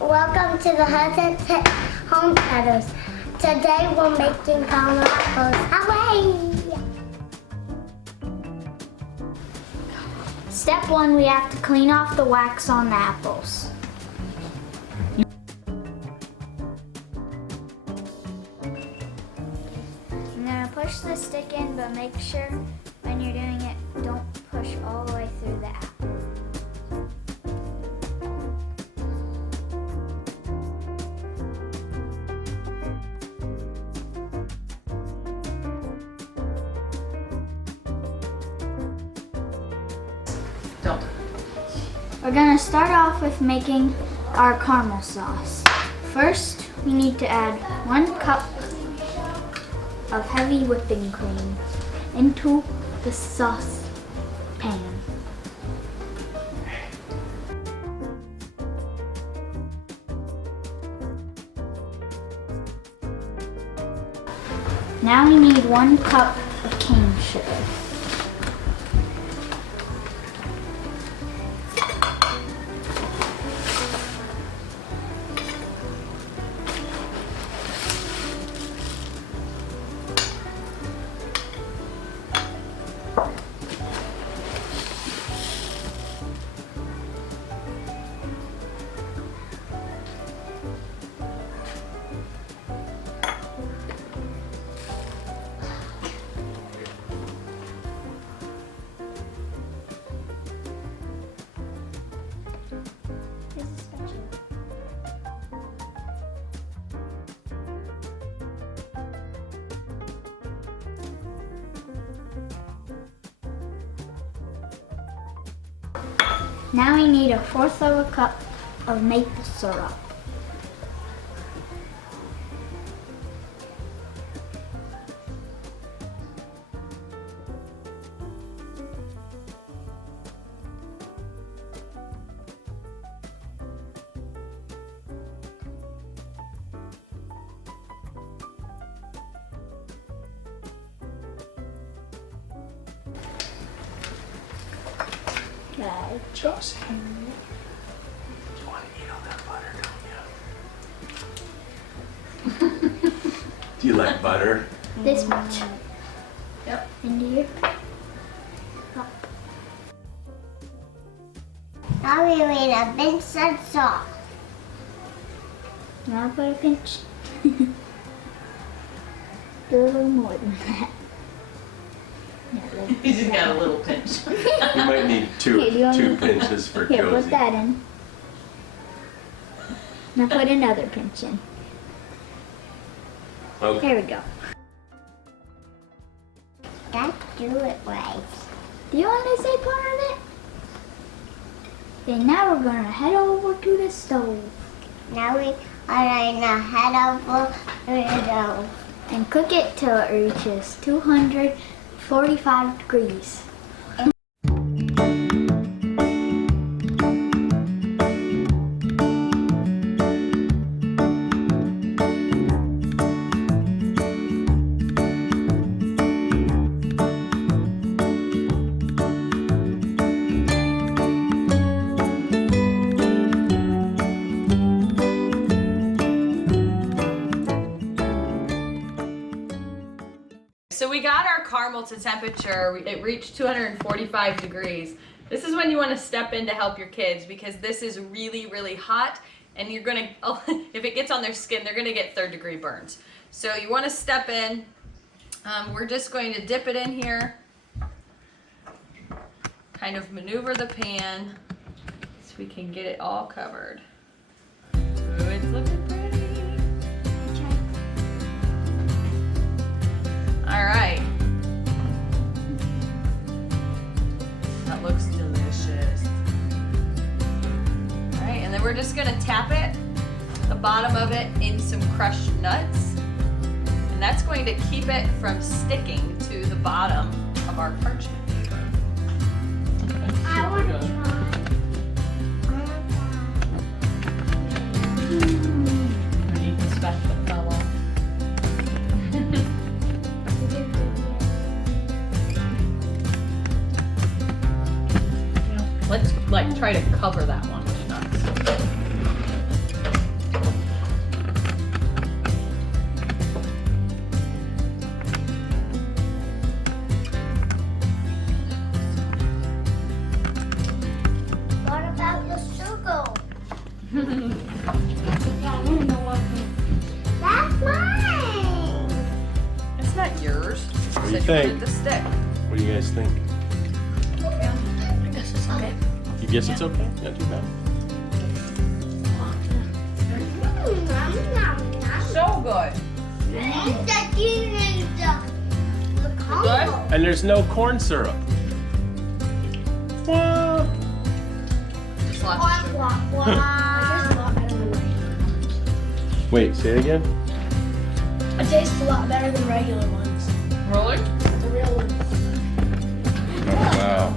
Welcome to the homesteaders. Today we're making caramel apples. Hooray! Step 1, we have to clean off the wax on the apples. I'm gonna push the stick in, but make sure when you're doing it, don't push all the way through the apple. Don't. We're gonna start off with making our caramel sauce. First, we need to add 1 cup of heavy whipping cream into the sauce pan. Now we need 1 cup of cane sugar. Now we need 1/4 of a cup of maple syrup. Josie, you want to eat all that butter, don't you? Do you like butter? This much. Yep. Into your cup. Now we need a pinch of salt. Now put a pinch. Do a little more than that. You just got a little pinch. You might need two pinches for Here, Josie. put that in. Now put another pinch in. Okay. There we go. Let's do it right. Do you want to say part of it? Okay, now we're gonna head over to the stove. Now we are going to head over to the stove. And cook it till it reaches 245 degrees. So we got our caramel to temperature. It reached 245 degrees. This is when you want to step in to help your kids because this is really, really hot and you're gonna, if it gets on their skin, they're gonna get 3rd degree burns. So you want to step in. We're just going to dip it in here. Kind of maneuver the pan so we can get it all covered. Ooh, it's looking pretty. All right. That looks delicious. All right, and then we're just gonna tap it, the bottom of it, in some crushed nuts. And that's going to keep it from sticking to the bottom of our parchment paper. I want to try. Eat the special fellow. Let's like try to cover that one with nuts. do you said you think? wanted the stick. What do you guys think? I guess it's okay. You guess it's okay? Not too bad. So good. Good? And there's no corn syrup. What? Just lots of sugar. Wait, say it again. It tastes a lot better than regular ones. Really? The real ones. Oh, wow.